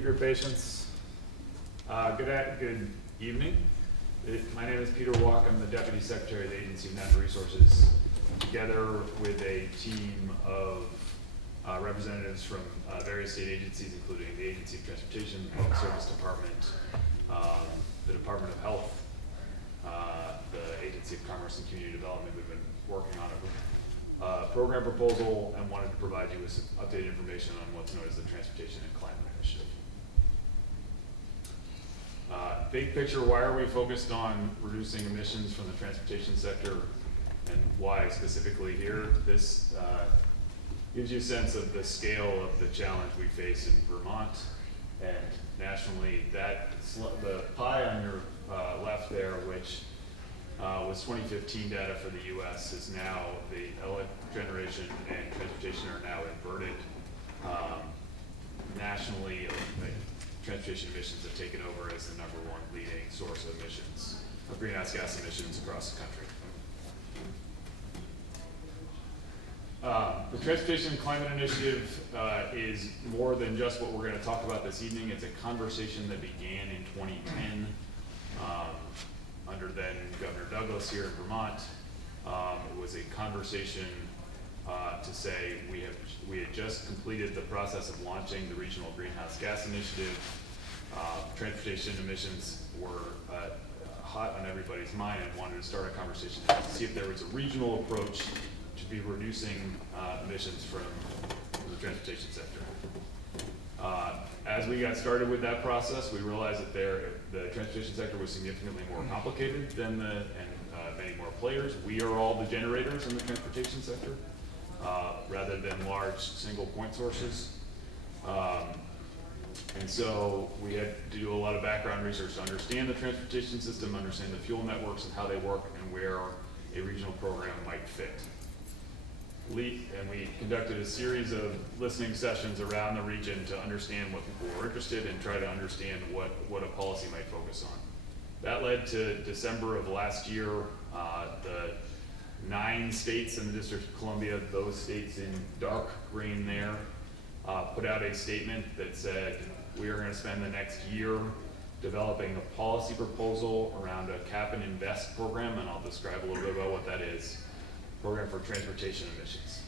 you for your patience. Good evening. My name is Peter Walk. I'm the Deputy Secretary of the Agency of Natural Resources, together with a team of representatives from various state agencies, including the Agency of Transportation, the Public Service Department, the Department of Health, the Agency of Commerce and Community Development. We've been working on a program proposal and wanted to provide you with some updated information on what's known as the Transportation and Climate Initiative. Big picture, why are we focused on reducing emissions from the transportation sector, and why specifically here? This gives you a sense of the scale of the challenge we face in Vermont and nationally. The pie on your left there, which was 2015 data for the US, is now the generation and transportation are now inverted. Nationally, transportation emissions have taken over as the #1 leading source of emissions, of greenhouse gas emissions across the country. The Transportation and Climate Initiative is more than just what we're going to talk about this evening. It's a conversation that began in 2010 under then Governor Douglas here in Vermont. It was a conversation to say we had just completed the process of launching the Regional Greenhouse Gas Initiative. Transportation emissions were hot on everybody's mind, and wanted to start a conversation to see if there was a regional approach to be reducing emissions from the transportation sector. As we got started with that process, we realized that the transportation sector was significantly more complicated than many more players. We are all the generators in the transportation sector, rather than large single point sources. And so we had to do a lot of background research to understand the transportation system, understand the fuel networks and how they work, and where a regional program might fit. And we conducted a series of listening sessions around the region to understand what people were interested in, and try to understand what a policy might focus on. That led to December of last year. The 9 states in the District of Columbia, those states in dark green there, put out a statement that said, we are going to spend the next year developing a policy proposal around a cap and invest program, and I'll describe a little bit about what that is. Program for transportation emissions.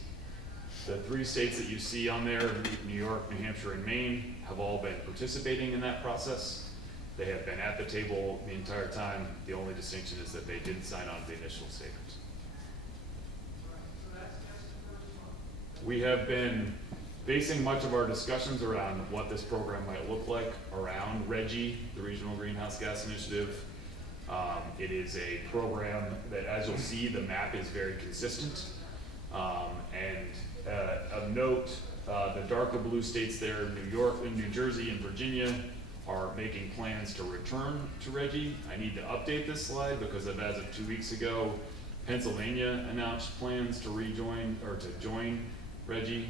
The 3 states that you see on there, New York, New Hampshire, and Maine, have all been participating in that process. They have been at the table the entire time. The only distinction is that they didn't sign on to the initial statement. We have been basing much of our discussions around what this program might look like around RGGI, the Regional Greenhouse Gas Initiative. It is a program that, as you'll see, the map is very consistent. Of note, the darker blue states there, New York and New Jersey and Virginia, are making plans to return to RGGI. I need to update this slide because as of 2 weeks ago, Pennsylvania announced plans to join RGGI.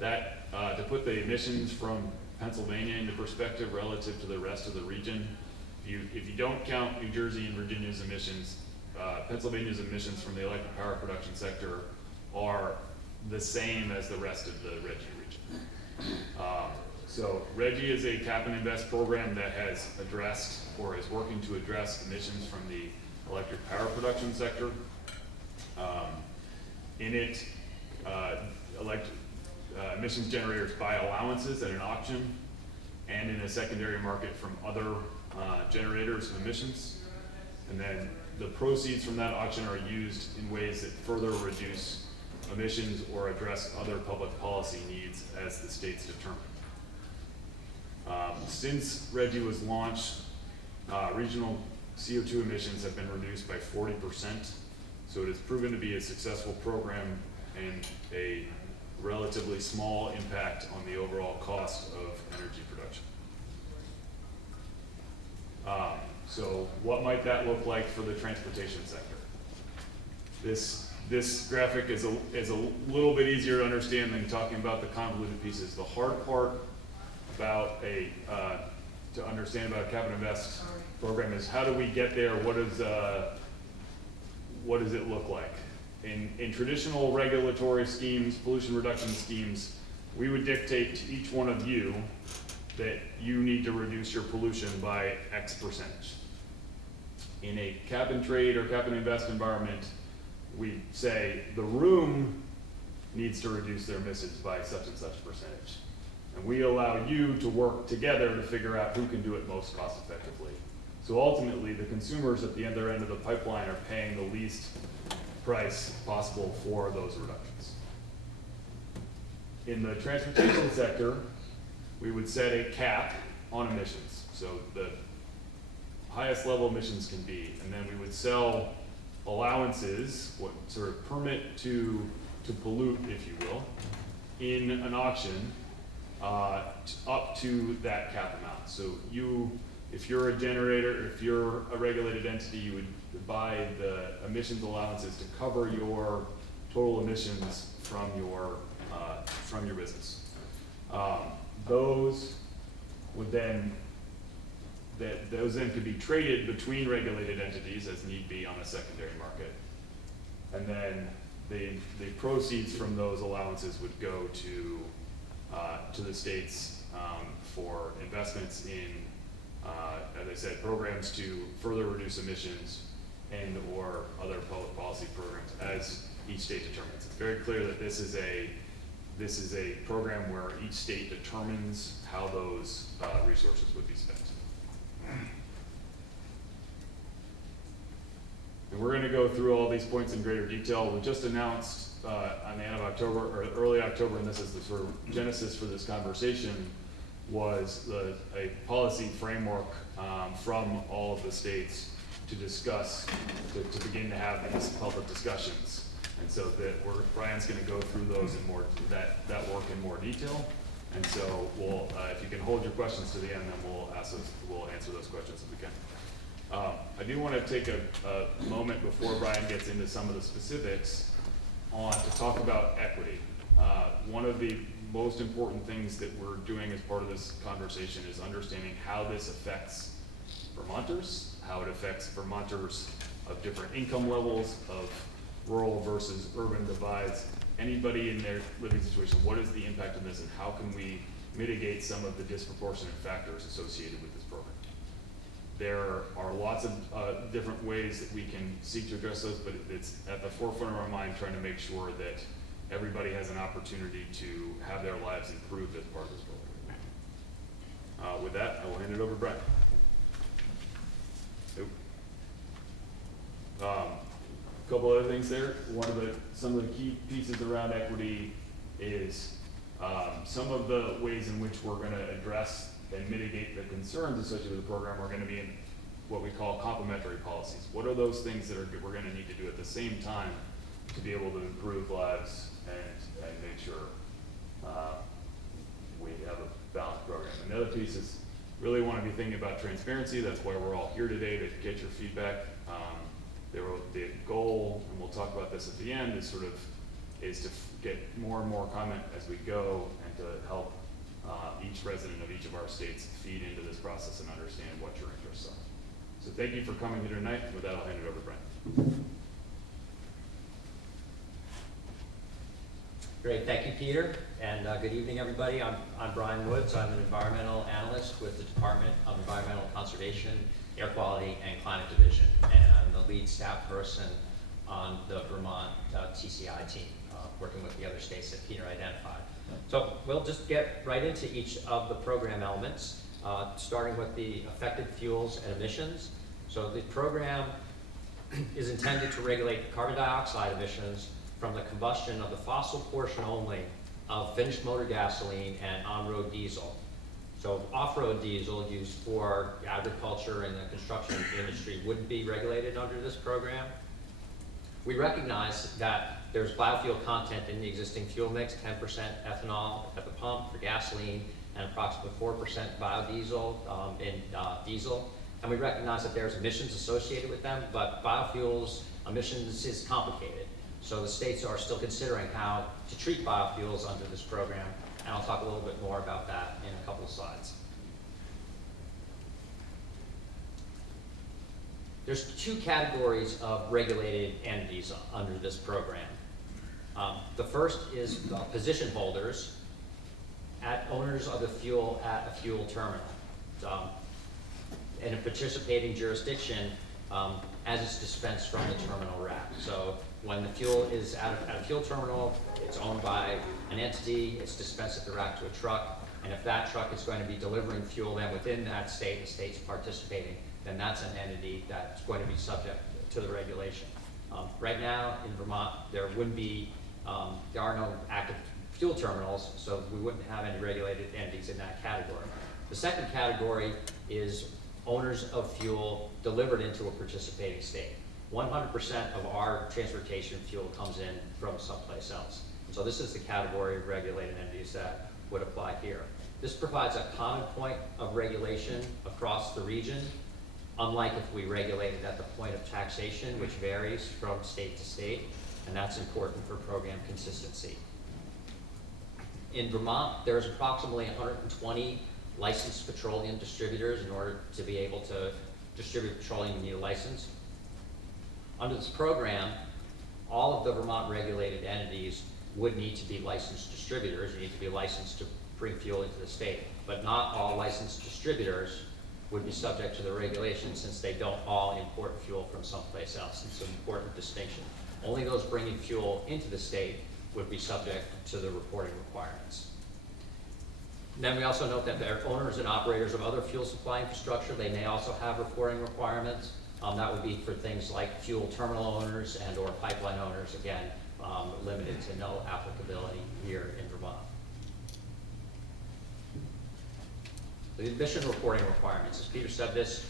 That, to put the emissions from Pennsylvania into perspective relative to the rest of the region, if you don't count New Jersey and Virginia's emissions, Pennsylvania's emissions from the electric power production sector are the same as the rest of the RGGI region. So RGGI is a cap and invest program that has addressed, or is working to address, emissions from the electric power production sector. In it, emissions generators buy allowances at an auction and in a secondary market from other generators of emissions, and then the proceeds from that auction are used in ways that further reduce emissions or address other public policy needs as the states determine. Since RGGI was launched, regional CO2 emissions have been reduced by 40%, so it has proven to be a successful program and a relatively small impact on the overall cost of energy production. So what might that look like for the transportation sector? This graphic is a little bit easier to understand than talking about the convoluted pieces. The hard part about to understand about a cap and invest program is, how do we get there? What does it look like? In traditional regulatory schemes, pollution reduction schemes, we would dictate to each one of you that you need to reduce your pollution by X percentage. In a cap and trade or cap and invest environment, we say the room needs to reduce their emissions by such and such percentage. And we allow you to work together to figure out who can do it most cost effectively. So ultimately, the consumers at the other end of the pipeline are paying the least price possible for those reductions. In the transportation sector, we would set a cap on emissions. So the highest level emissions can be, and then we would sell allowances, what sort of permit to pollute, if you will, in an auction up to that cap amount. So if you're a generator, if you're a regulated entity, you would buy the emissions allowances to cover your total emissions from your business. Those then could be traded between regulated entities as need be on a secondary market. And then the proceeds from those allowances would go to the states for investments in, as I said, programs to further reduce emissions and or other public policy programs as each state determines. It's very clear that this is a program where each state determines how those resources would be spent. And we're going to go through all these points in greater detail. We just announced on the end of October, or early October, and this is the sort of genesis for this conversation, was a policy framework from all of the states to discuss, to begin to have these public discussions. And so Brian's going to go through those in more, that work in more detail. And so we'll, if you can hold your questions to the end, then we'll answer those questions if we can. I do want to take a moment before Brian gets into some of the specifics to talk about equity. One of the most important things that we're doing as part of this conversation is understanding how this affects Vermonters, how it affects Vermonters of different income levels, of rural versus urban divides, anybody in their living situation. What is the impact of this, and how can we mitigate some of the disproportionate factors associated with this program? There are lots of different ways that we can seek to address those, but it's at the forefront of our mind trying to make sure that everybody has an opportunity to have their lives improved as part of this program. With that, I will hand it over to Brian. A couple other things there. Some of the key pieces around equity is some of the ways in which we're going to address and mitigate the concerns associated with the program are going to be in what we call complementary policies. What are those things that we're going to need to do at the same time to be able to improve lives and make sure we have a balanced program? And the other piece is really want to be thinking about transparency. That's why we're all here today, to get your feedback. The goal, and we'll talk about this at the end, is to get more and more comment as we go, and to help each resident of each of our states feed into this process and understand what your interests are. So thank you for coming here tonight. With that, I'll hand it over to Brian. Great, thank you, Peter, and good evening, everybody. I'm Brian Woods. I'm an environmental analyst with the Department of Environmental Conservation, Air Quality, and Climate Division, and I'm the lead staff person on the Vermont TCI team, working with the other states that Peter identified. So we'll just get right into each of the program elements, starting with the affected fuels and emissions. So the program is intended to regulate carbon dioxide emissions from the combustion of the fossil portion only of finished motor gasoline and on-road diesel. So off-road diesel used for agriculture and the construction industry wouldn't be regulated under this program. We recognize that there's biofuel content in the existing fuel mix, 10% ethanol at the pump for gasoline and approximately 4% biodiesel in diesel. And we recognize that there's emissions associated with them, but biofuels emissions is complicated. So the states are still considering how to treat biofuels under this program, and I'll talk a little bit more about that in a couple of slides. There's two categories of regulated entities under this program. The first is position holders, at owners of the fuel at a fuel terminal. In a participating jurisdiction, as it's dispensed from the terminal rack. So when the fuel is at a fuel terminal, it's owned by an entity, it's dispensed at the rack to a truck, and if that truck is going to be delivering fuel then within that state, the state's participating, then that's an entity that's going to be subject to the regulation. Right now in Vermont, there are no active fuel terminals, so we wouldn't have any regulated entities in that category. The second category is owners of fuel delivered into a participating state. 100% of our transportation fuel comes in from someplace else. So this is the category of regulated entities that would apply here. This provides a common point of regulation across the region, unlike if we regulated at the point of taxation, which varies from state to state, and that's important for program consistency. In Vermont, there's approximately 120 licensed petroleum distributors. In order to be able to distribute petroleum, you need a license. Under this program, all of the Vermont regulated entities would need to be licensed distributors. You need to be licensed to bring fuel into the state, but not all licensed distributors would be subject to the regulation since they don't all import fuel from someplace else. It's an important distinction. Only those bringing fuel into the state would be subject to the reporting requirements. Then we also note that they're owners and operators of other fuel supply infrastructure. They may also have reporting requirements. That would be for things like fuel terminal owners and or pipeline owners, again, limited to no applicability here in Vermont. The emission reporting requirements, as Peter said, this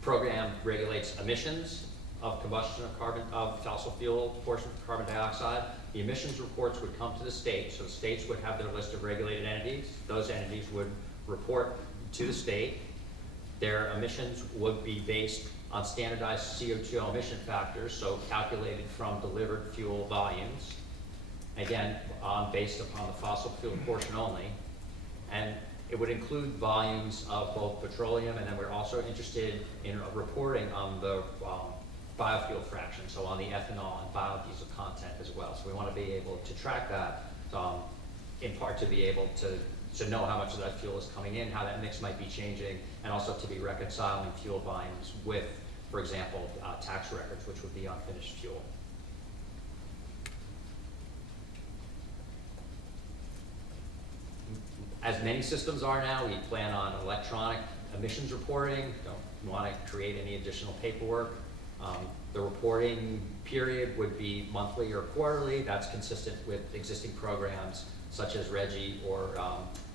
program regulates emissions of combustion of fossil fuel, portion of carbon dioxide. The emissions reports would come to the state, so the states would have their list of regulated entities. Those entities would report to the state. Their emissions would be based on standardized CO2 emission factors, so calculated from delivered fuel volumes, again, based upon the fossil fuel portion only. And it would include volumes of both petroleum, and then we're also interested in reporting on the biofuel fraction, so on the ethanol and biodiesel content as well. So we want to be able to track that, in part to be able to know how much of that fuel is coming in, how that mix might be changing, and also to be reconciling fuel volumes with, for example, tax records, which would be unfinished fuel. As many systems are now, we plan on electronic emissions reporting. Don't want to create any additional paperwork. The reporting period would be monthly or quarterly. That's consistent with existing programs such as RGGI or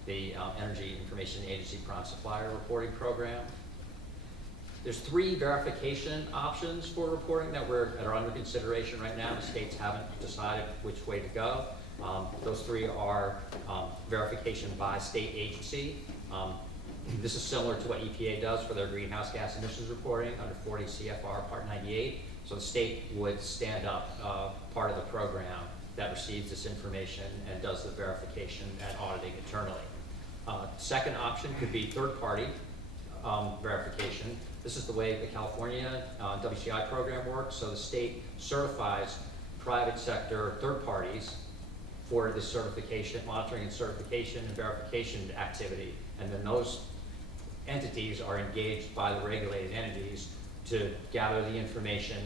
the Energy Information Agency Prime Supplier Reporting Program. There's 3 verification options for reporting that are under consideration right now. The states haven't decided which way to go. Those 3 are verification by state agency. This is similar to what EPA does for their greenhouse gas emissions reporting under 40 CFR Part 98. So the state would stand up part of the program that receives this information and does the verification and auditing internally. Second option could be third-party verification. This is the way the California WCI program works. So the state certifies private sector third parties for the certification, monitoring and certification and verification activity. And then those entities are engaged by the regulated entities to gather the information,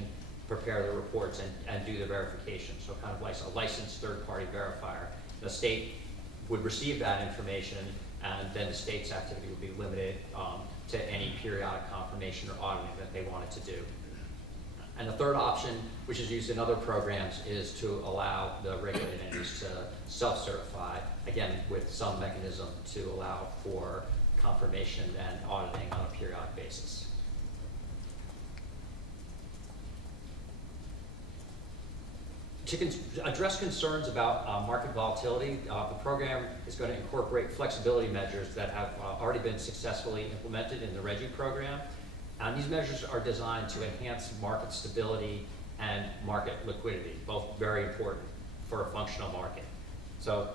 prepare the reports, and do the verification. So kind of like a licensed third-party verifier. The state would receive that information, and then the state's activity would be limited to any periodic confirmation or auditing that they wanted to do. And the third option, which is used in other programs, is to allow the regulated entities to self-certify, again, with some mechanism to allow for confirmation and auditing on a periodic basis. To address concerns about market volatility, the program is going to incorporate flexibility measures that have already been successfully implemented in the Reggie program. And these measures are designed to enhance market stability and market liquidity, both very important for a functional market. So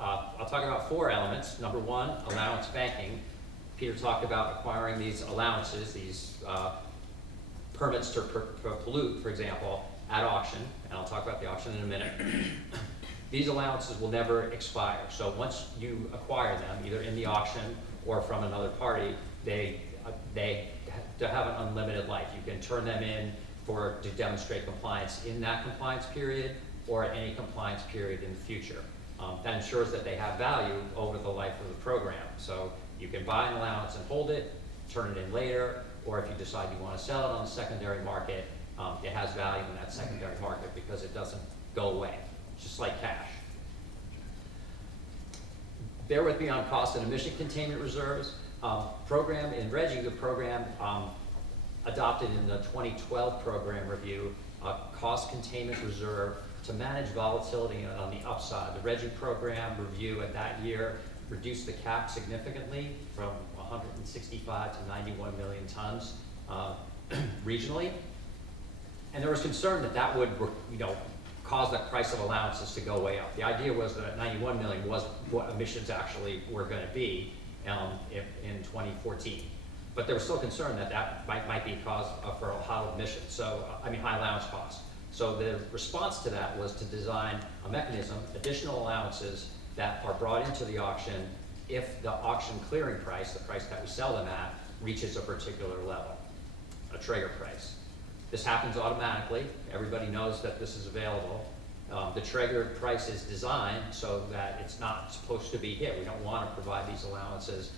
I'll talk about 4 elements. Number 1, allowance banking. Peter talked about acquiring these allowances, these permits to pollute, for example, at auction, and I'll talk about the auction in a minute. These allowances will never expire. So once you acquire them, either in the auction or from another party, they have an unlimited life. You can turn them in to demonstrate compliance in that compliance period or at any compliance period in the future. That ensures that they have value over the life of the program. So you can buy an allowance and hold it, turn it in later, or if you decide you want to sell it on the secondary market, it has value in that secondary market because it doesn't go away. It's just like cash. Bear with me on cost and emission containment reserves. Program in Reggie, the program adopted in the 2012 program review, a cost containment reserve to manage volatility on the upside. The Reggie program review at that year reduced the cap significantly from 165 to 91 million tons regionally. And there was concern that that would, cause the price of allowances to go way up. The idea was that 91 million was what emissions actually were going to be in 2014. But there was still concern that that might be cause for high emissions, high allowance costs. So the response to that was to design a mechanism, additional allowances that are brought into the auction if the auction clearing price, the price that we sell them at, reaches a particular level, a trigger price. This happens automatically. Everybody knows that this is available. The trigger price is designed so that it's not supposed to be hit. We don't want to provide these allowances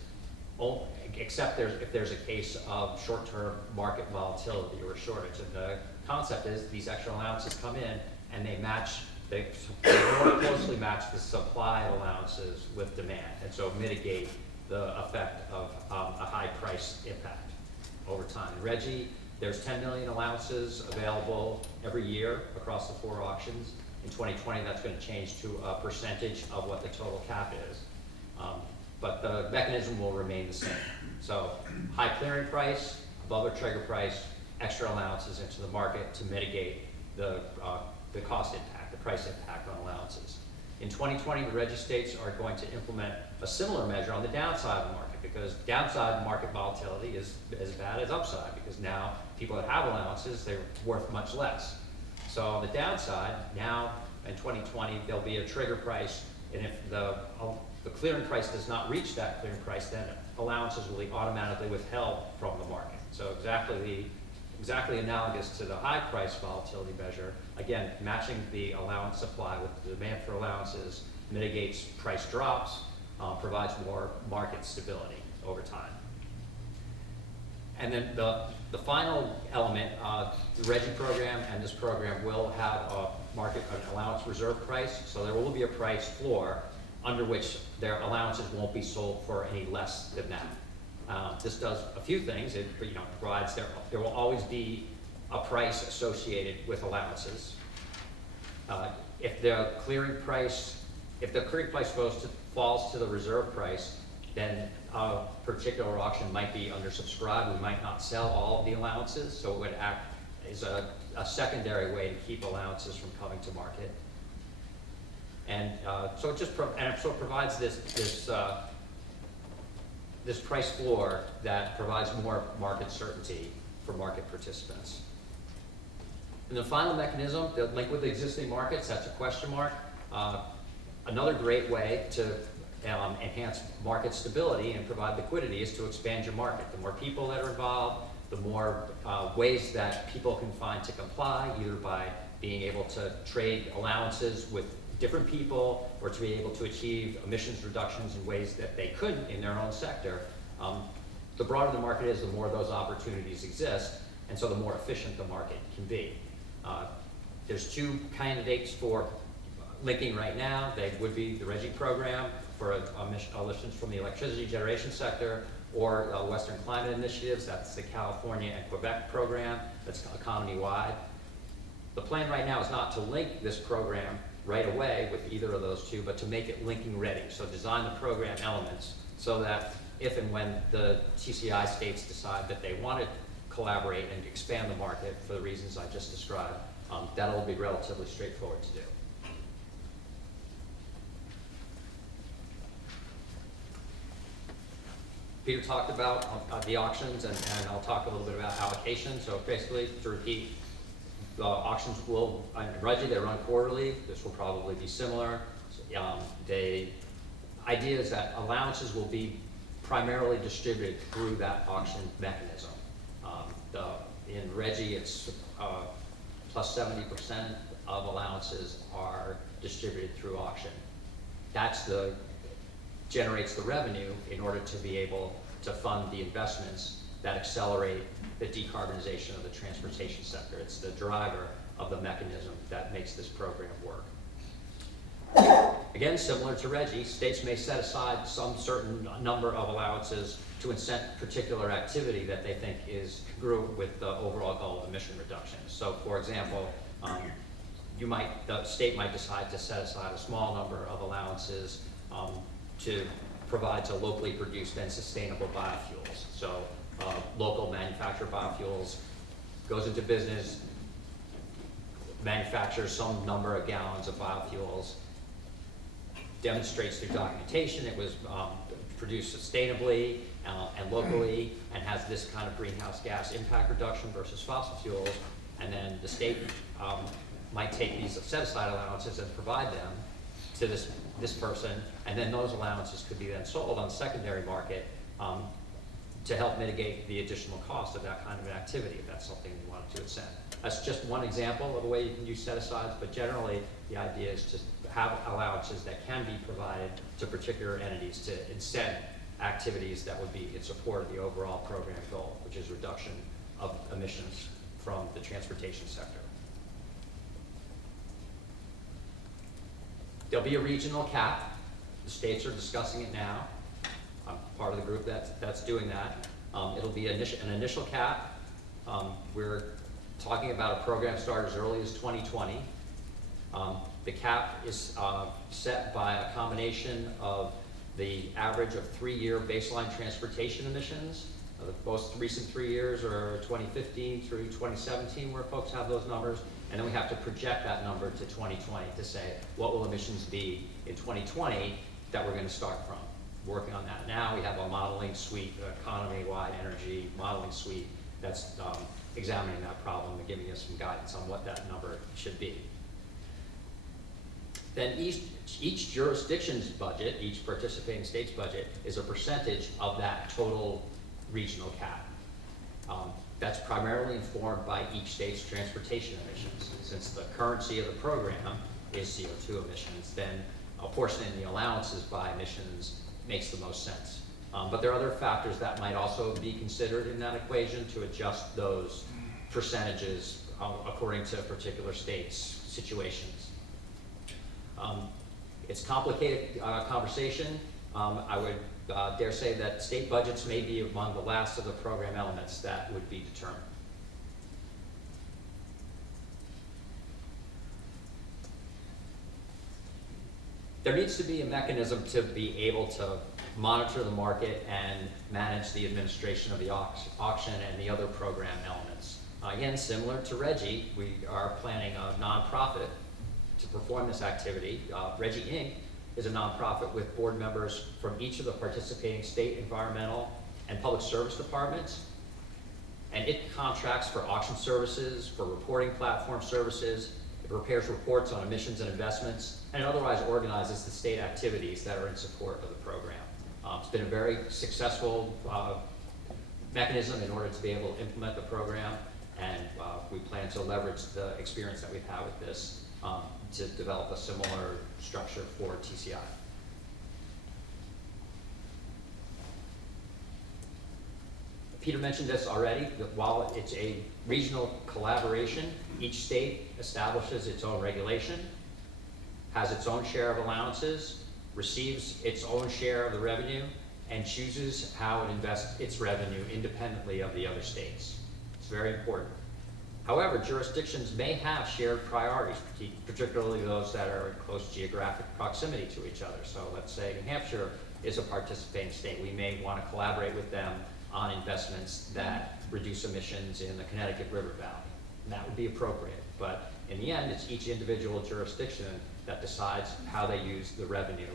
except if there's a case of short-term market volatility or shortage. And the concept is these extra allowances come in and they more closely match the supply of allowances with demand, and so mitigate the effect of a high price impact over time. In Reggie, there's 10 million allowances available every year across the 4 auctions. In 2020, that's going to change to a percentage of what the total cap is. But the mechanism will remain the same. So high clearing price, above a trigger price, extra allowances into the market to mitigate the cost impact, the price impact on allowances. In 2020, the Reggie states are going to implement a similar measure on the downside of the market, because downside market volatility is as bad as upside, because now people that have allowances, they're worth much less. So on the downside, now in 2020, there'll be a trigger price, and if the clearing price does not reach that clearing price, then allowances will be automatically withheld from the market. So exactly analogous to the high price volatility measure, again, matching the allowance supply with the demand for allowances mitigates price drops, provides more market stability over time. And then the final element, the Reggie program and this program will have an allowance reserve price, so there will be a price floor under which their allowances won't be sold for any less than that. This does a few things. It provides there will always be a price associated with allowances. If the clearing price falls to the reserve price, then a particular auction might be undersubscribed. We might not sell all of the allowances, so it would act as a secondary way to keep allowances from coming to market. And so it provides this price floor that provides more market certainty for market participants. And the final mechanism, the link with the existing markets, that's a question mark. Another great way to enhance market stability and provide liquidity is to expand your market. The more people that are involved, the more ways that people can find to comply, either by being able to trade allowances with different people, or to be able to achieve emissions reductions in ways that they couldn't in their own sector. The broader the market is, the more those opportunities exist, and so the more efficient the market can be. There's 2 candidates for linking right now. They would be the Reggie program for emissions from the electricity generation sector, or Western Climate Initiatives, that's the California and Quebec program, that's economy-wide. The plan right now is not to link this program right away with either of those 2, but to make it linking ready. So design the program elements so that if and when the TCI states decide that they want to collaborate and expand the market for the reasons I just described, that'll be relatively straightforward to do. Peter talked about the auctions, and I'll talk a little bit about allocation. So basically, to repeat, The auctions will, in Reggie, they run quarterly. This will probably be similar. The idea is that allowances will be primarily distributed through that auction mechanism. In Reggie, it's plus 70% of allowances are distributed through auction. Generates the revenue in order to be able to fund the investments that accelerate the decarbonization of the transportation sector. It's the driver of the mechanism that makes this program work. Again, similar to Reggie, states may set aside some certain number of allowances to incent particular activity that they think is congruent with the overall goal of emission reduction. So, for example, the state might decide to set aside a small number of allowances to provide to locally produced and sustainable biofuels. So, local manufactured biofuels goes into business, manufactures some number of gallons of biofuels, demonstrates through documentation it was produced sustainably and locally and has this kind of greenhouse gas impact reduction versus fossil fuels, and then the state might take these set-aside allowances and provide them to this person, and then those allowances could be then sold on the secondary market to help mitigate the additional cost of that kind of an activity if that's something you wanted to incent. That's just one example of the way you can use set-asides, but generally the idea is to have allowances that can be provided to particular entities to incent activities that would be in support of the overall program goal, which is reduction of emissions from the transportation sector. There'll be a regional cap. The states are discussing it now. I'm part of the group that's doing that. It'll be an initial cap. We're talking about a program start as early as 2020. The cap is set by a combination of the average of 3-year baseline transportation emissions. The most recent 3 years are 2015 through 2017, where folks have those numbers. And then we have to project that number to 2020 to say, what will emissions be in 2020 that we're going to start from? Working on that now. We have a modeling suite, economy-wide energy modeling suite that's examining that problem and giving us some guidance on what that number should be. Then each jurisdiction's budget, each participating state's budget, is a percentage of that total regional cap. That's primarily informed by each state's transportation emissions. Since the currency of the program is CO2 emissions, then apportioning the allowances by emissions makes the most sense. But there are other factors that might also be considered in that equation to adjust those percentages according to particular states' situations. It's a complicated conversation. I would dare say that state budgets may be among the last of the program elements that would be determined. There needs to be a mechanism to be able to monitor the market and manage the administration of the auction and the other program elements. Again, similar to Reggie, we are planning a nonprofit to perform this activity. Reggie King is a nonprofit with board members from each of the participating state environmental and public service departments. And it contracts for auction services, for reporting platform services. It prepares reports on emissions and investments, and it otherwise organizes the state activities that are in support of the program. It's been a very successful mechanism in order to be able to implement the program, and we plan to leverage the experience that we've had with this to develop a similar structure for TCI. Peter mentioned this already, that while it's a regional collaboration, each state establishes its own regulation, has its own share of allowances, receives its own share of the revenue, and chooses how it invests its revenue independently of the other states. It's very important. However, jurisdictions may have shared priorities, particularly those that are in close geographic proximity to each other. So let's say New Hampshire is a participating state. We may want to collaborate with them on investments that reduce emissions in the Connecticut River Valley. And that would be appropriate. But in the end, it's each individual jurisdiction that decides how they use the revenue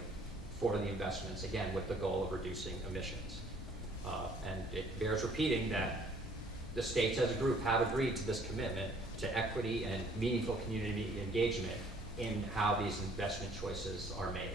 for the investments, again, with the goal of reducing emissions. And it bears repeating that the states as a group have agreed to this commitment to equity and meaningful community engagement in how these investment choices are made.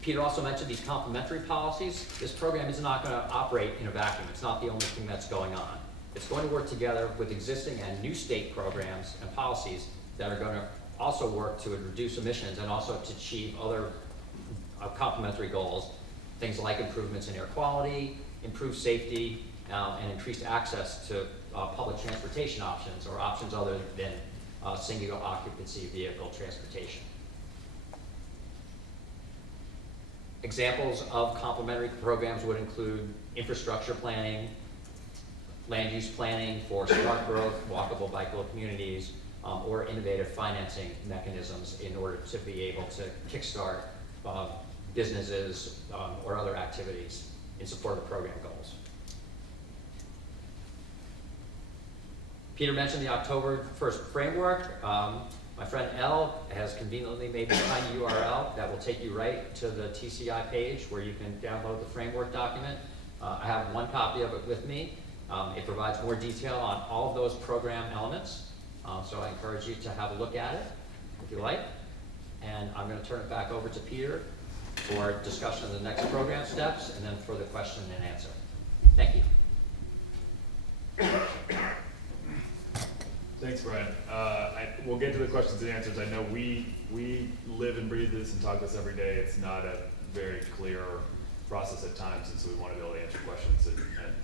Peter also mentioned these complementary policies. This program is not going to operate in a vacuum. It's not the only thing that's going on. It's going to work together with existing and new state programs and policies that are going to also work to reduce emissions and also to achieve other complementary goals, things like improvements in air quality, improved safety, and increased access to public transportation options or options other than single occupancy vehicle transportation. Examples of complementary programs would include infrastructure planning, land use planning for smart growth, walkable, bikeable communities, or innovative financing mechanisms in order to be able to kickstart businesses or other activities in support of program goals. Peter mentioned the October 1st framework. My friend Elle has conveniently made this tiny URL that will take you right to the TCI page where you can download the framework document. I have one copy of it with me. It provides more detail on all of those program elements. So I encourage you to have a look at it if you like. And I'm going to turn it back over to Peter for discussion of the next program steps and then for the question and answer. Thank you. Thanks, Brian. We'll get to the questions and answers. I know we live and breathe this and talk this every day. It's not a very clear process at times, and so we want to be able to answer questions and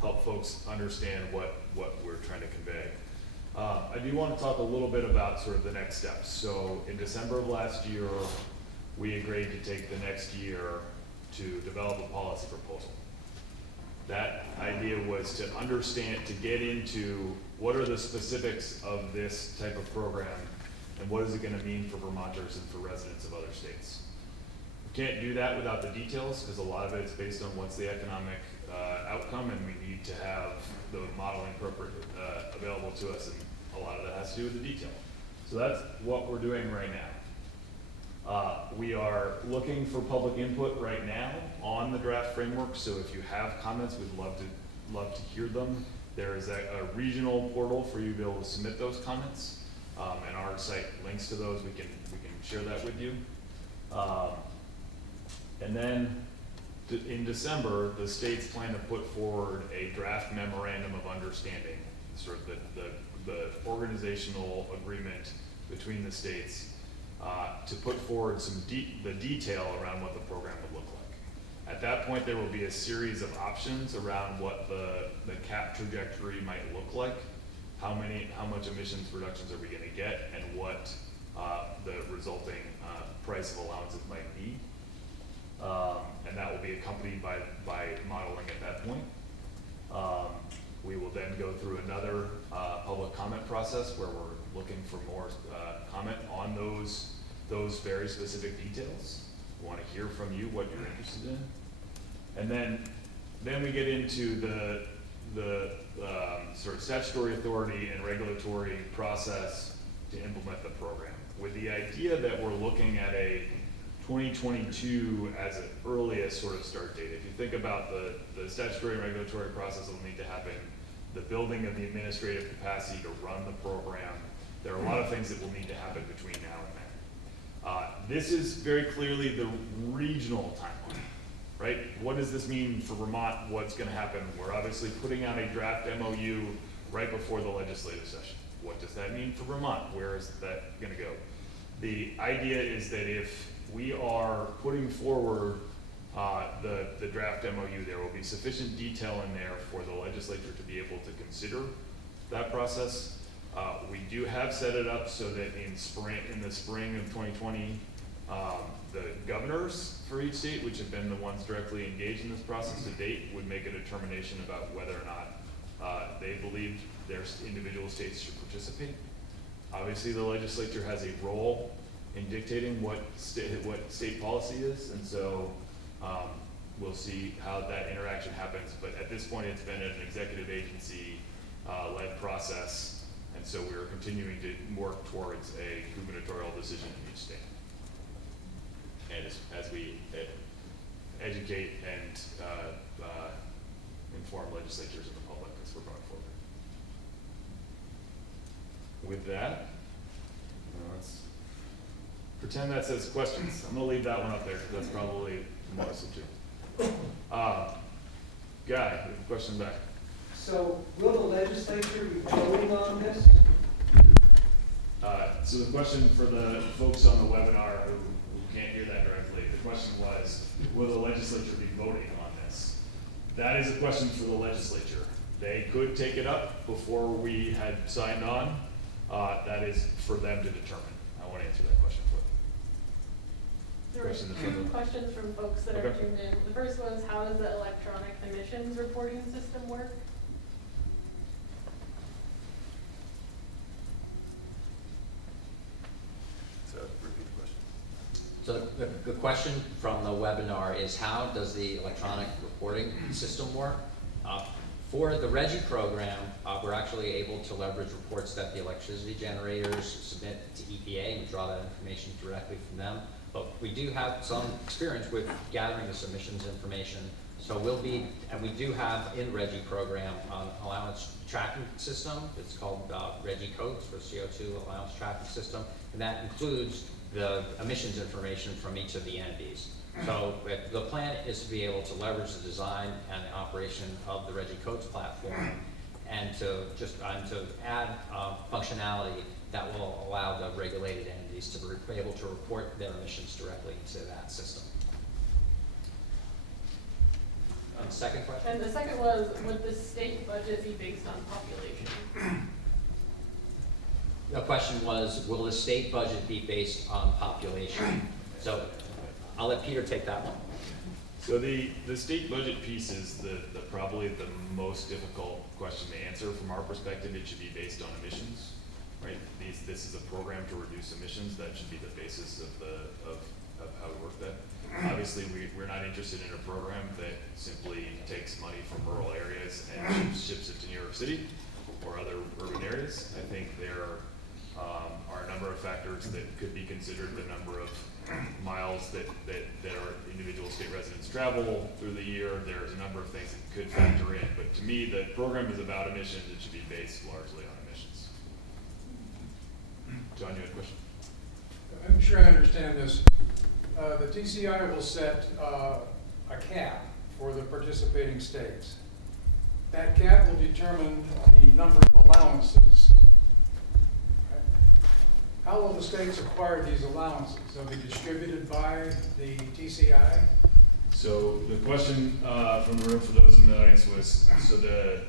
help folks understand what we're trying to convey. I do want to talk a little bit about sort of the next steps. So in December of last year, we agreed to take the next year to develop a policy proposal. That idea was to understand, to get into what are the specifics of this type of program and what is it going to mean for Vermonters and for residents of other states. We can't do that without the details because a lot of it is based on what's the economic outcome, and we need to have the modeling available to us, and a lot of that has to do with the detail. So that's what we're doing right now. We are looking for public input right now on the draft framework, so if you have comments, we'd love to hear them. There is a regional portal for you to be able to submit those comments, and our site links to those. We can share that with you. And then in December, the states plan to put forward a draft memorandum of understanding, sort of the organizational agreement between the states to put forward the detail around what the program would look like. At that point, there will be a series of options around what the cap trajectory might look like, how much emissions reductions are we going to get, and what the resulting price of allowances might be. And that will be accompanied by modeling at that point. We will then go through another public comment process where we're looking for more comment on those very specific details. We want to hear from you what you're interested in. And then we get into the sort of statutory authority and regulatory process to implement the program, with the idea that we're looking at a 2022 as an earliest sort of start date. If you think about the statutory and regulatory process that will need to happen, the building of the administrative capacity to run the program, there are a lot of things that will need to happen between now and then. This is very clearly the regional timeline, right? What does this mean for Vermont? What's going to happen? We're obviously putting out a draft MOU right before the legislative session. What does that mean for Vermont? Where is that going to go? The idea is that if we are putting forward the draft MOU, there will be sufficient detail in there for the legislature to be able to consider that process. We do have set it up so that in the spring of 2020, the governors for each state, which have been the ones directly engaged in this process to date, would make a determination about whether or not they believed their individual states should participate. Obviously, the legislature has a role in dictating what state policy is, and so we'll see how that interaction happens. But at this point, it's been an executive agency led process, and so we're continuing to work towards a gubernatorial decision in each state. And as we educate and legislatures and the public as we're going forward. With that, let's pretend that says questions. I'm gonna leave that one up there, because that's probably the most of two. Guy, you have a question back. So will the legislature be voting on this? So the question for the folks on the webinar who can't hear that directly, the question was, will the legislature be voting on this? That is a question for the legislature. They could take it up before we had signed on. That is for them to determine. I want to answer that question for them. There were two questions from folks that are tuned in. The first was, how does the electronic emissions reporting system work? So repeat the question. So the question from the webinar is, how does the electronic reporting system work? For the Reggie program, we're actually able to leverage reports that the electricity generators submit to EPA, and we draw that information directly from them. But we do have some experience with gathering this emissions information. So we do have in the Reggie program allowance tracking system. It's called Reggie Codes, for CO2 allowance tracking system, and that includes the emissions information from each of the entities. So the plan is to be able to leverage the design and the operation of the Reggie Codes platform, and to add functionality that will allow the regulated entities to be able to report their emissions directly into that system. And the second question? And the second was, would the state budget be based on population? The question was, will the state budget be based on population? So I'll let Peter take that one. So the state budget piece is probably the most difficult question to answer. From our perspective, it should be based on emissions, right? This is a program to reduce emissions. That should be the basis of how we work that. Obviously, we're not interested in a program that simply takes money from rural areas and ships it to New York City or other urban areas. I think there are a number of factors that could be considered. The number of miles that our individual state residents travel through the year. There's a number of things that could factor in. But to me, the program is about emissions. It should be based largely on emissions. John, you had a question? I'm sure I understand this. The TCI will set a cap for the participating states. That cap will determine the number of allowances. How will the states acquire these allowances? They'll be distributed by the TCI? So the question from the room for those in the audience was, so the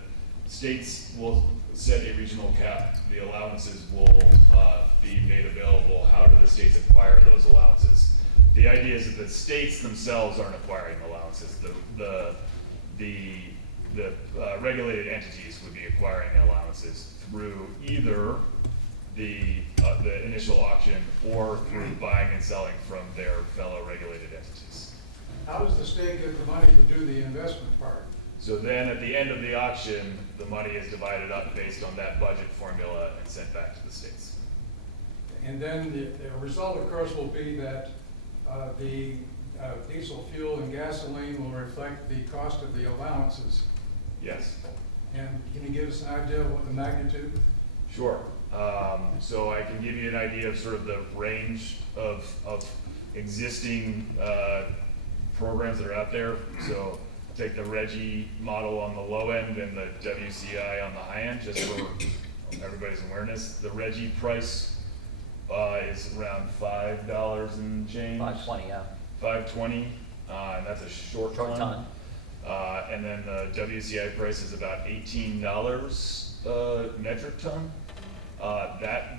states will set a regional cap, the allowances will be made available. How do the states acquire those allowances? The idea is that the states themselves aren't acquiring allowances. The regulated entities would be acquiring allowances through either the initial auction or through buying and selling from their fellow regulated entities. How does the state get the money to do the investment part? So then at the end of the auction, the money is divided up based on that budget formula and sent back to the states. And then the result, of course, will be that the diesel fuel and gasoline will reflect the cost of the allowances. Yes. And can you give us an idea of what the magnitude? Sure. So I can give you an idea of sort of the range of existing programs that are out there. So take the Reggie model on the low end and the WCI on the high end, just for everybody's awareness. The Reggie price is around $5 and change. $5.20, yeah. $5.20, and that's a short ton. And then the WCI price is about $18 metric ton. That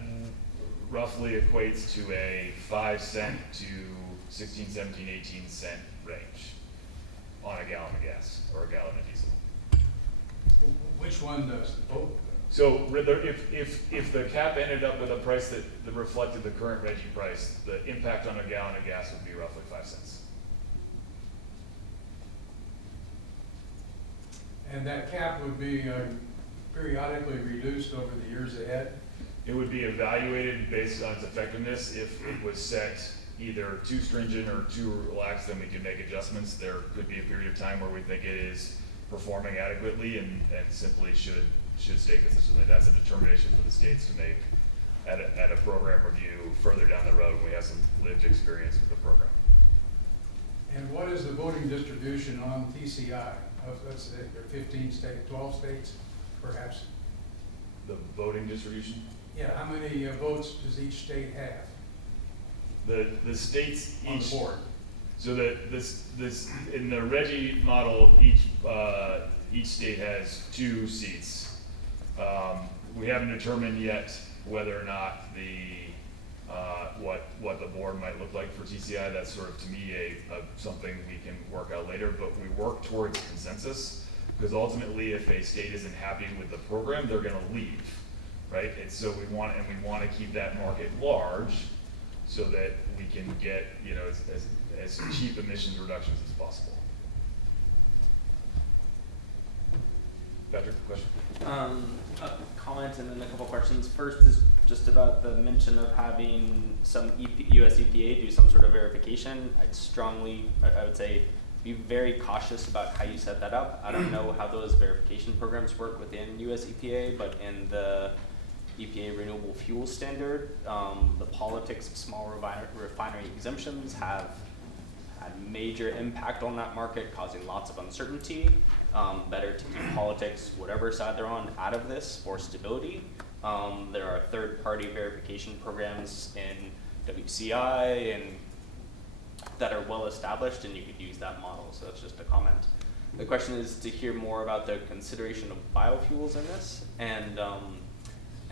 roughly equates to a 5 cent to 16, 17, 18 cent range on a gallon of gas or a gallon of diesel. Which one does? Both? So if the cap ended up with a price that reflected the current Reggie price, the impact on a gallon of gas would be roughly 5 cents. And that cap would be periodically reduced over the years ahead? It would be evaluated based on its effectiveness. If it was set either too stringent or too relaxed, then we could make adjustments. There could be a period of time where we think it is performing adequately and simply should stay consistently. That's a determination for the states to make at a program review further down the road when we have some lived experience with the program. And what is the voting distribution on TCI? Let's say there are 15 states, 12 states, perhaps. The voting distribution? Yeah, how many votes does each state have The states on the each board? So this in the Reggie model, each state has 2 seats. We haven't determined yet whether or not what the board might look like for TCI. That's sort of, to me, something we can work out later. But we work towards consensus, because ultimately, if a state isn't happy with the program, they're going to leave, right? And so we want to keep that market large, so that we can get, you know, as cheap emissions reductions as possible. Patrick, question? A comment and then a couple questions. First is just about the mention of having some US EPA do some sort of verification. I would say, be very cautious about how you set that up. I don't know how those verification programs work within US EPA, but in the EPA Renewable Fuel Standard, the politics of small refinery exemptions have had major impact on that market, causing lots of uncertainty. Better to keep politics, whatever side they're on, out of this for stability. There are third-party verification programs in WCI and that are well established, and you could use that model. So that's just a comment. The question is to hear more about the consideration of biofuels in this, and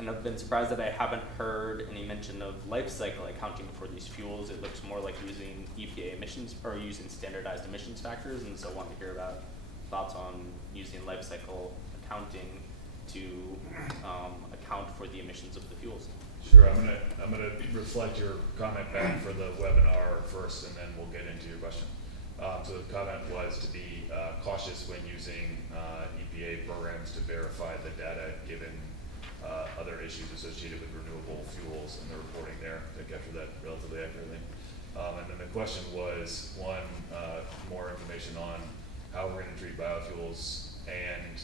I've been surprised that I haven't heard any mention of life cycle accounting for these fuels. It looks more like using EPA emissions or using standardized emissions factors, and so I wanted to hear about thoughts on using life cycle accounting to account for the emissions of the fuels. Sure, I'm gonna reflect your comment back for the webinar first, and then we'll get into your question. So the comment was to be cautious when using EPA programs to verify the data, given other issues associated with renewable fuels and the reporting there, to capture that relatively accurately. And then the question was, one, more information on how we're going to treat biofuels and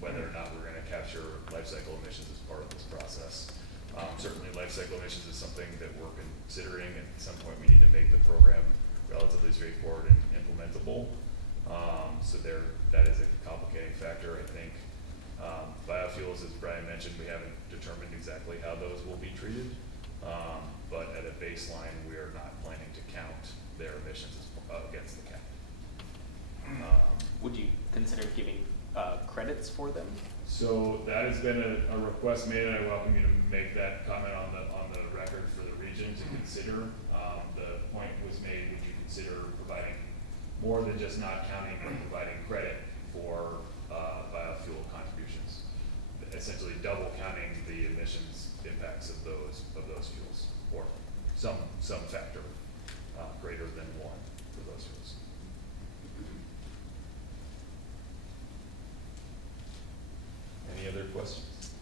whether or not we're going to capture life cycle emissions as part of this process. Certainly life cycle emissions is something that we're considering, and at some point we need to make the program relatively straightforward and implementable. So that is a complicating factor, I think. Biofuels, as Brian mentioned, we haven't determined exactly how those will be treated, but at a baseline, we are not planning to count their emissions against the cap. Would you consider giving credits for them? So that has been a request made, and I welcome you to make that comment on the record for the region to consider. The point was made, would you consider providing more than just not counting, but providing credit for biofuel contributions, essentially double counting the emissions impacts of those fuels, or some factor greater than 1 for those fuels. Any other questions?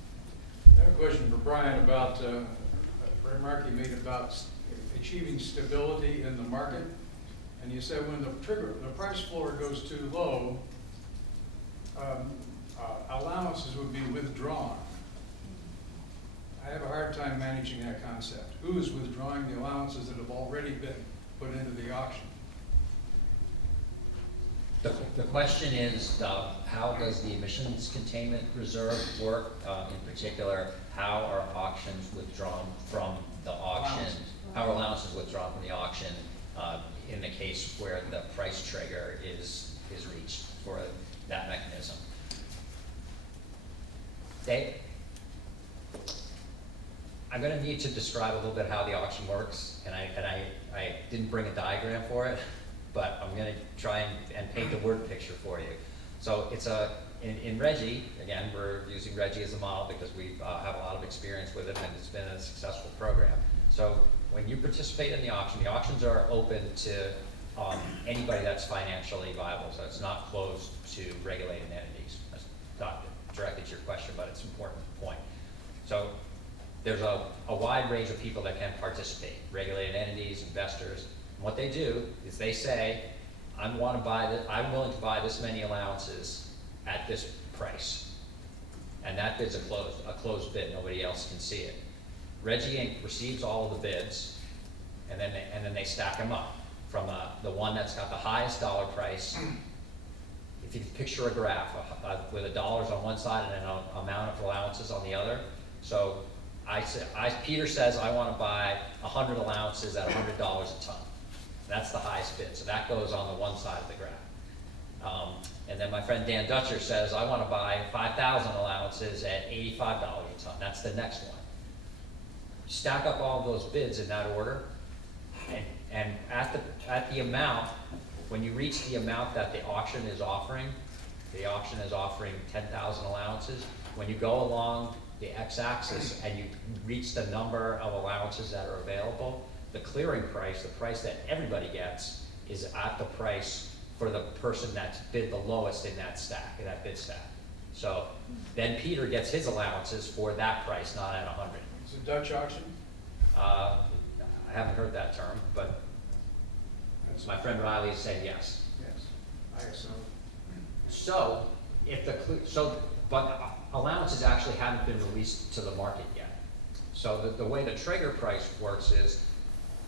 I have a question for Brian about a remark he made about achieving stability in the market. And you said when the price floor goes too low, allowances would be withdrawn. I have a hard time managing that concept. Who is withdrawing the allowances that have already been put into the auction? The question is, how does the emissions containment reserve work? In particular, how are auctions withdrawn from the auction? How are allowances withdrawn from the auction in the case where the price trigger is reached for that mechanism? Dave? I'm going to need to describe a little bit how the auction works, and I didn't bring a diagram for it, but I'm going to try and paint the word picture for you. So it's in Reggie, again, we're using Reggie as a model because we have a lot of experience with it, and it's been a successful program. So when you participate in the auctions are open to anybody that's financially viable, so it's not closed to regulated entities. That's not directed to your question, but it's an important point. So there's a wide range of people that can participate, regulated entities, investors. And what they do is they say, I'm willing to buy this many allowances at this price. And that bid's a closed bid, nobody else can see it. Reggie Inc. receives all of the bids, and then they stack them up from the one that's got the highest dollar price. If you picture a graph with the dollars on one side and then an amount of allowances on the other. So Peter says, I want to buy 100 allowances at $100 a ton. That's the highest bid, so that goes on the one side of the graph. And then my friend Dan Dutcher says, I want to buy 5,000 allowances at $85 a ton. That's the next one. Stack up all of those bids in that order, and at the amount, when you reach the amount that the auction is offering 10,000 allowances. When you go along the x-axis and you reach the number of allowances that are available, the clearing price, the price that everybody gets, is at the price for the person that's bid the lowest in that stack, in that bid stack. So then Peter gets his allowances for that price, not at 100. It's a Dutch auction? I haven't heard that term, but That's my friend Riley said yes. Yes, ISO. So, but allowances actually haven't been released to the market yet. So the way the trigger price works is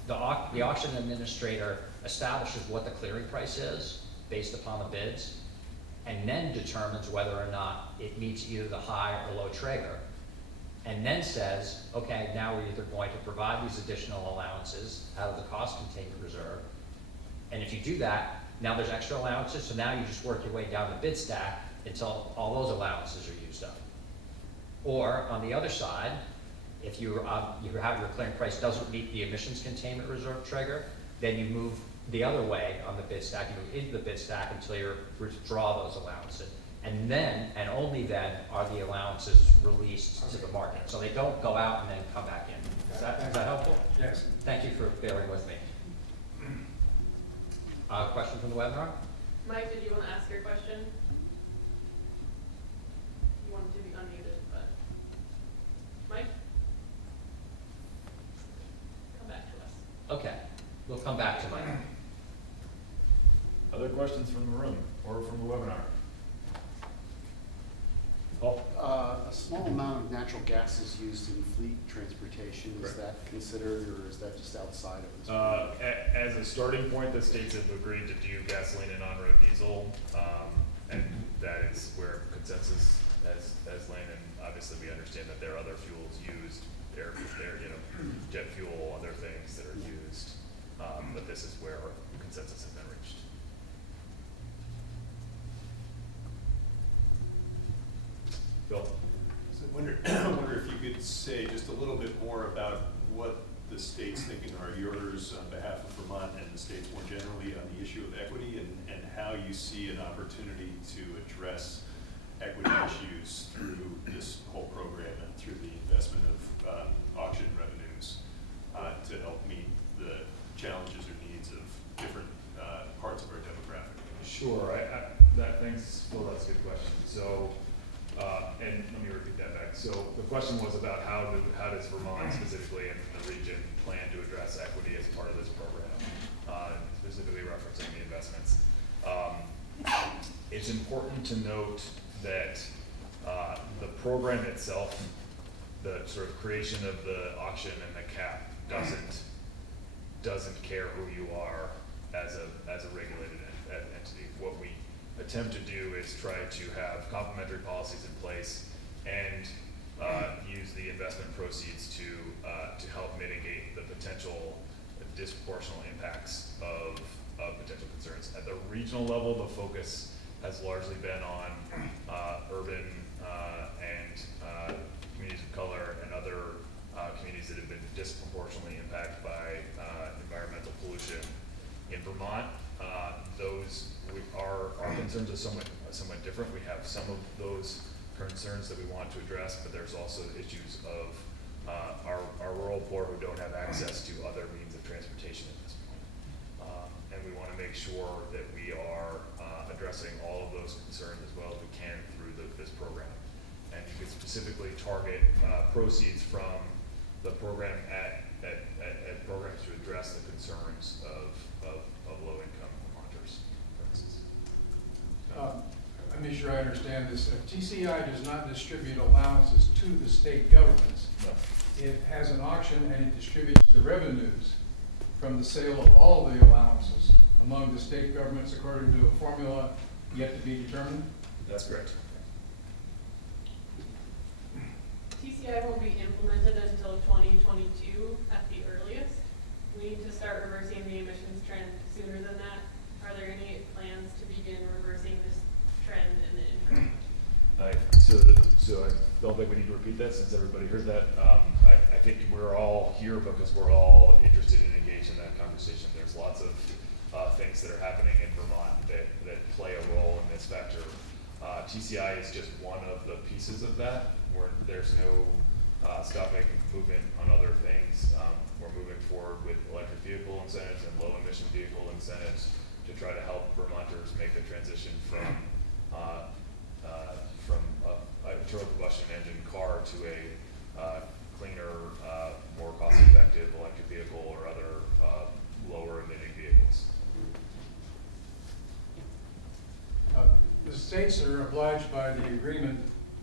the auction administrator establishes what the clearing price is based upon the bids, and then determines whether or not it meets either the high or low trigger, and then says, okay, now we're either going to provide these additional allowances out of the cost containment reserve, and if you do that, now there's extra allowances, so now you just work your way down the bid stack until all those allowances are used up. Or, on the other side, if you have your clearing price doesn't meet the emissions containment reserve trigger, then you move the other way on the bid stack, you move into the bid stack until you withdraw those allowances. And then, and only then, are the allowances released to the market. So they don't go out and then come back in. Is that helpful? Yes. Thank you for bearing with me. Question from the webinar? Mike, did you want to ask your question? You wanted to be unmuted, but. Mike? Come back to us. Okay, we'll come back to Mike. Other questions from the room or from the webinar? Paul? A small amount of natural gas is used in fleet transportation. Is Correct. that considered, or is that just outside of this? As a starting point, the states have agreed to do gasoline and on-road diesel, and that is where consensus has landed. Obviously, we understand that there are other fuels used. There, jet fuel, other things that are used, but this is where consensus has been reached. Bill? So I wonder if you could say just a little bit more about what the state's thinking, or yours on behalf of Vermont and the states more generally, on the issue of equity, and how you see an opportunity to address equity issues through this whole program and through the investment of auction revenues to help meet the challenges or needs of different parts of our demographic. Sure, thanks, Phil, that's a good question. So, and let me repeat that back. So the question was about how does Vermont specifically and the region plan to address equity as part of this program, specifically referencing the investments. It's important to note that the program itself, the sort of creation of the auction and the cap doesn't care who you are as a regulated entity. What we attempt to do is try to have complementary policies in place and use the investment proceeds to help mitigate the potential disproportional impacts of potential concerns. At the regional level, the focus has largely been on urban and communities of color and other communities that have been disproportionately impacted by environmental pollution. In Vermont, our concerns are somewhat different. We have some of those concerns that we want to address, but there's also issues of our rural poor who don't have access to other means of transportation at this point. And we want to make sure that we are addressing all of those concerns as well as we can through this program. And you could specifically target proceeds from the program at programs to address the concerns of low-income Vermonters. sure I understand this. TCI does not distribute allowances to the state governments. No. It has an auction and it distributes the revenues from the sale of all the allowances among the state governments according to a formula yet to be determined? That's correct. TCI won't be implemented until 2022 at the earliest. We need to start reversing the emissions trend sooner than that. Are there any plans to begin reversing this trend in the interim? So I don't think we need to repeat that since everybody heard that. I think we're all here because we're all interested and engaged in that conversation. There's lots of things that are happening in Vermont that play a role in this factor. TCI is just one of the pieces of that, where there's no stopping movement on other things. We're moving forward with electric vehicle incentives and low emission vehicle incentives to try to help Vermonters make the transition from a internal combustion engine car to a cleaner, more cost-effective electric vehicle or other lower emitting vehicles. The states are obliged by the agreement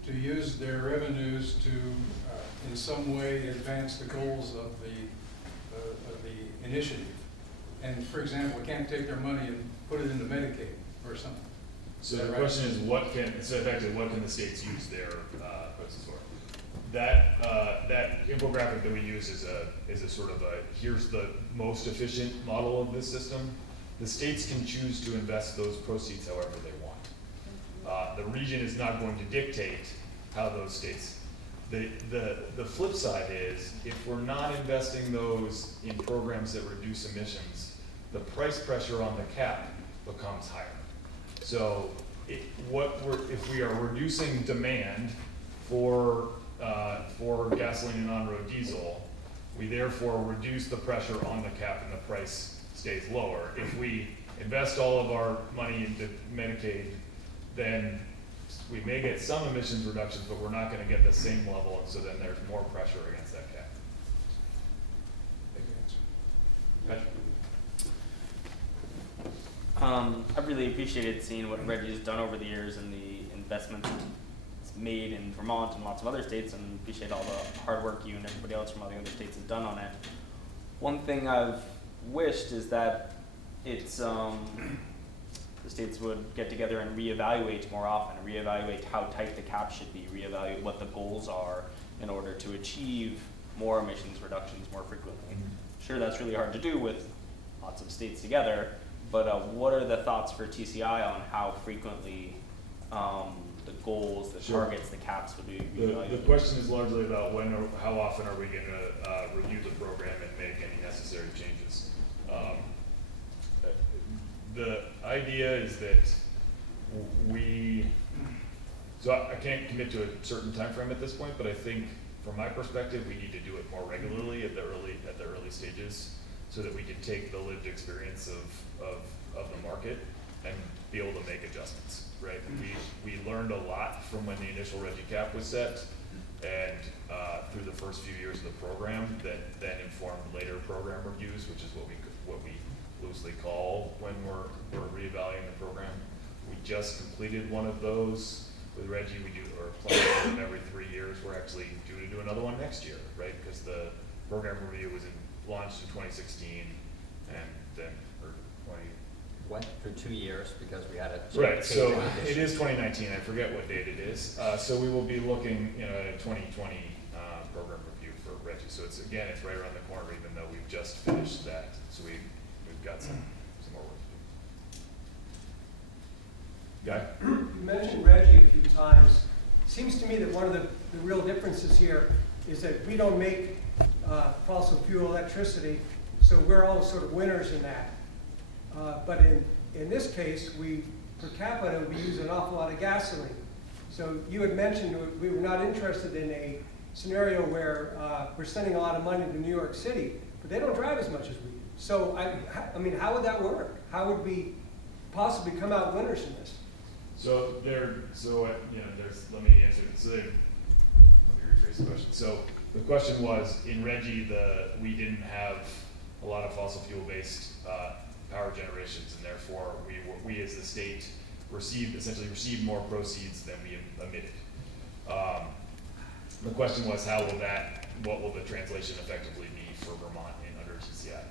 to use their revenues to, in some way, advance the goals of the initiative. And for example, we can't take their money and put it into Medicaid or something. So the question is, what can the states use their proceeds for? That infographic that we use is a sort of here's the most efficient model of this system. The states can choose to invest those proceeds however they want. The region is not going to dictate how those states. The flip side is, if we're not investing those in programs that reduce emissions, the price pressure on the cap becomes higher. So if we are reducing demand for gasoline and on-road diesel, we therefore reduce the pressure on the cap and the price stays lower. If we invest all of our money into Medicaid, then we may get some emissions reductions, but we're not going to get the same level, and so then there's more pressure against that cap. Patrick? I've really appreciated seeing what Reggie's done over the years and the investments it's made in Vermont and lots of other states, and appreciate all the hard work you and everybody else from all the other states has done on it. One thing I've wished is that it's the states would get together and reevaluate more often, and reevaluate how tight the cap should be, reevaluate what the goals are in order to achieve more emissions reductions more frequently. Sure, that's really hard to do with lots of states together, but what are the thoughts for TCI on how frequently the goals, the Sure. targets, the caps would be reevaluated? The question is largely about how often are we going to review the program and make any necessary changes. The idea is that so I can't commit to a certain time frame at this point, but I think from my perspective, we need to do it more regularly at the early stages, so that we can take the lived experience of the market and be able to make adjustments, right? We learned a lot from when the initial Reggie cap was set, and through the first few years of the program that then informed later program reviews, which is what we loosely call when we're reevaluating the program. We just completed one of those with Reggie. We do or plan to do them every 3 years. We're actually due to do another one next year, right? Because the program review was launched in 2016, and then Went for 2 years because we had a. right. So it is 2019. I forget what date it is. So we will be looking at a 2020 program review for Reggie. So it's right around the corner, even though we've just finished that. So we've got some more work to do. Guy? You mentioned Reggie a few times. Seems to me that one of the real differences here is that we don't make fossil fuel electricity, so we're all sort of winners in that. But in this case, per capita, we use an awful lot of gasoline. So you had mentioned we were not interested in a scenario where we're sending a lot of money to New York City, but they don't drive as much as we do. So I mean, how would that work? How would we possibly come out winners in this? Let me answer it. Let me rephrase the question. So the question was, in Reggie, we didn't have a lot of fossil fuel based power generations, and therefore we as the state essentially received more proceeds than we emitted. The question was, what will the translation effectively be for Vermont under TCI?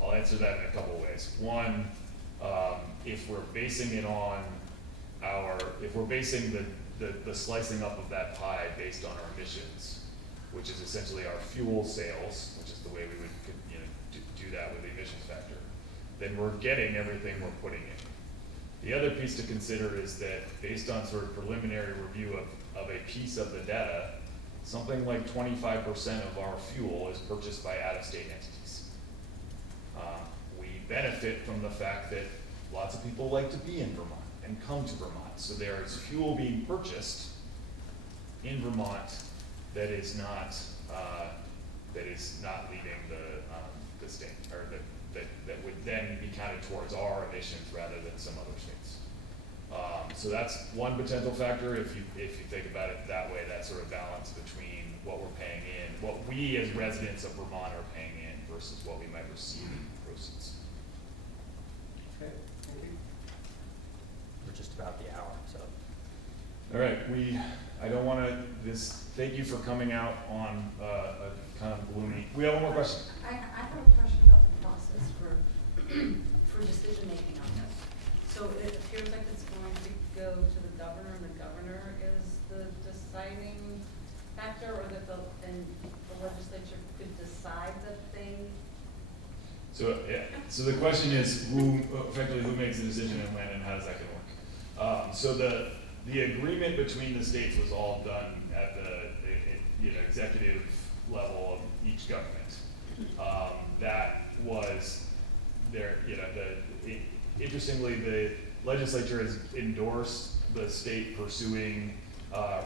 I'll answer that in a couple of ways. One, if we're basing it on if we're basing the slicing up of that pie based on our emissions, which is essentially our fuel sales, which is the way we would do that with the emissions factor, then we're getting everything we're putting in. The other piece to consider is that based on sort of preliminary review of a piece of the data, something like 25% of our fuel is purchased by out-of-state entities. We benefit from the fact that lots of people like to be in Vermont and come to Vermont. So there is fuel being purchased in Vermont that is not leaving the state, or that would then be counted towards our emissions rather than some other states. So that's one potential factor. If you think about it that way, that sort of balance between what we're paying in, what we as residents of Vermont are paying in versus what we might receive in proceeds. Okay, thank you. We're just about the hour, so. All right, I don't want to, thank you for coming out on a kind of gloomy, we have one more question. I have a question about the process for decision making on this. So it appears like it's going to go to the governor, and the governor is the deciding factor, or that the legislature could decide that they. So yeah, so the question is who makes the decision and when, and how does that gonna work? So the agreement between the states was all done at the executive level of each government. That was there. Interestingly, the legislature has endorsed the state pursuing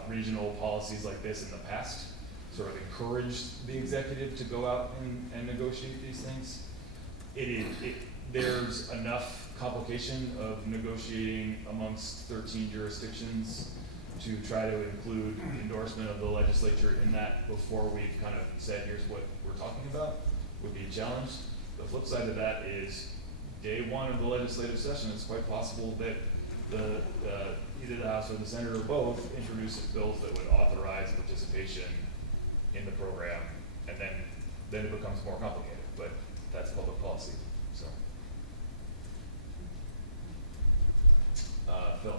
regional policies like this in the past, sort of encouraged the executive to go out and negotiate these things. There's enough complication of negotiating amongst 13 jurisdictions to try to include endorsement of the legislature in that before we've kind of said, here's what we're talking about, would be a challenge. The flip side of that is day one of the legislative session, it's quite possible that either the House or the Senate or both introduces bills that would authorize participation in the program, and then it becomes more complicated, but that's public policy, so. Phil.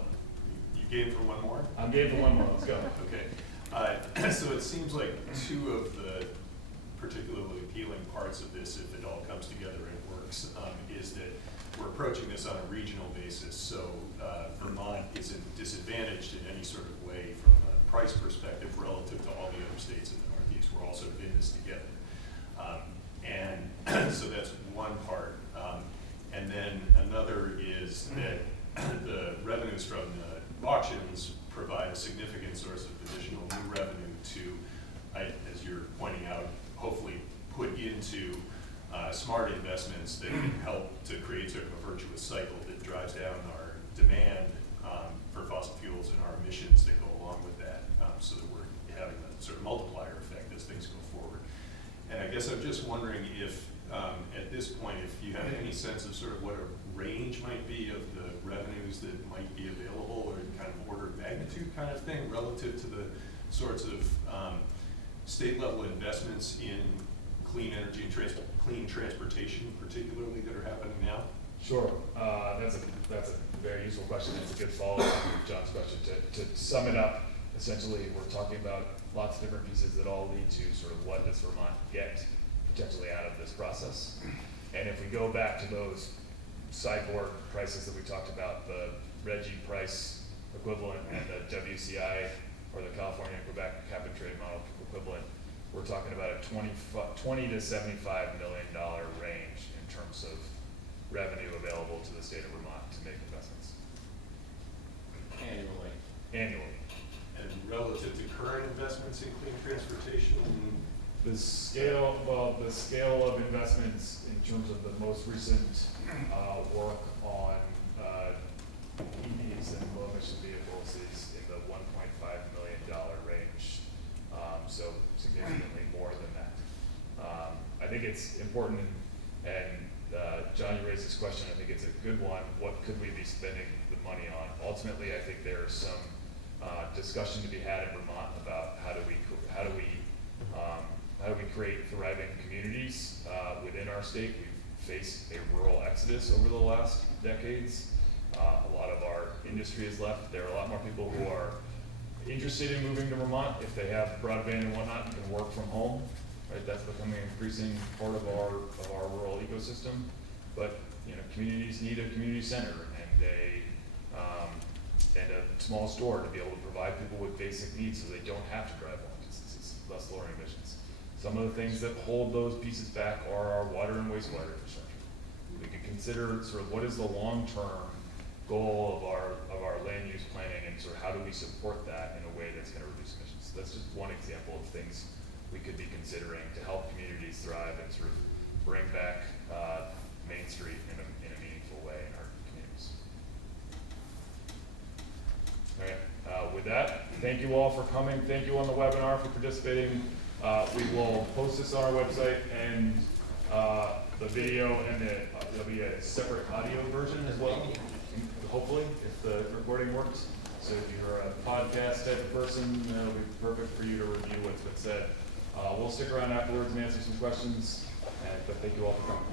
You game for one more? I'm game for one more, let's go. Okay. So it seems like two of the particularly appealing parts of this, if it all comes together and works, is that we're approaching this on a regional basis. So Vermont isn't disadvantaged in any sort of way from a price perspective relative to all the other states in the Northeast. We're all sort of in this together. And so that's one part. And then another is that the revenues from the auctions provide a significant source of additional new revenue to, as you're pointing out, hopefully put into smart investments that can help to create sort of a virtuous cycle that drives down our demand for fossil fuels and our emissions that go along with that, so that we're having a sort of multiplier effect as things go forward. And I guess I'm just wondering if, at this point, if you have any sense of sort of what a range might be of the revenues that might be available, or kind of order of magnitude kind of thing, relative to the sorts of state level investments in clean energy and clean transportation, particularly, that are happening now? Sure, that's a very useful question. It's a good follow-up to John's question. To sum it up, essentially, we're talking about lots of different pieces that all lead to sort of what does Vermont get potentially out of this process. And if we go back to those sideboard prices that we talked about, the Reggie price equivalent and the WCI, or the California and Quebec cap and trade model equivalent, we're talking about a $20 to $75 million range in terms of revenue available to the state of Vermont to make investments. Annually. And relative to current investments in clean transportation? The scale of investments in terms of the most recent work on EVs and low emission vehicles is in the $1.5 million range, so significantly more than that. I think it's important, and John, you raised raised this question, I think it's a good one. What could we be spending the money on? Ultimately, I think there's some discussion to be had in Vermont about how do we create thriving communities within our state. We've faced a rural exodus over the last decades. A lot of our industry has left. There are a lot more people who are interested in moving to Vermont if they have broadband and whatnot and can work from home. Right, that's becoming an increasing part of our rural ecosystem. But communities need a community center and a small store to be able to provide people with basic needs so they don't have to drive long distances, thus lowering emissions. Some of the things that hold those pieces back are our water and wastewater infrastructure. We could consider sort of what is the long-term goal of our land use planning, and sort of how do we support that in a way that's going to reduce emissions. That's just one example of things we could be considering to help communities thrive and sort of bring back Main Street in a meaningful way in our communities. All right, with that, thank you all for coming. Thank you on the webinar for participating. We will post this on our website, and the video, and there'll be a separate audio version as well, hopefully, if the recording works. So if you're a podcast type of person, it'll be perfect for you to review what's been said. We'll stick around afterwards and answer some questions, but thank you all for coming.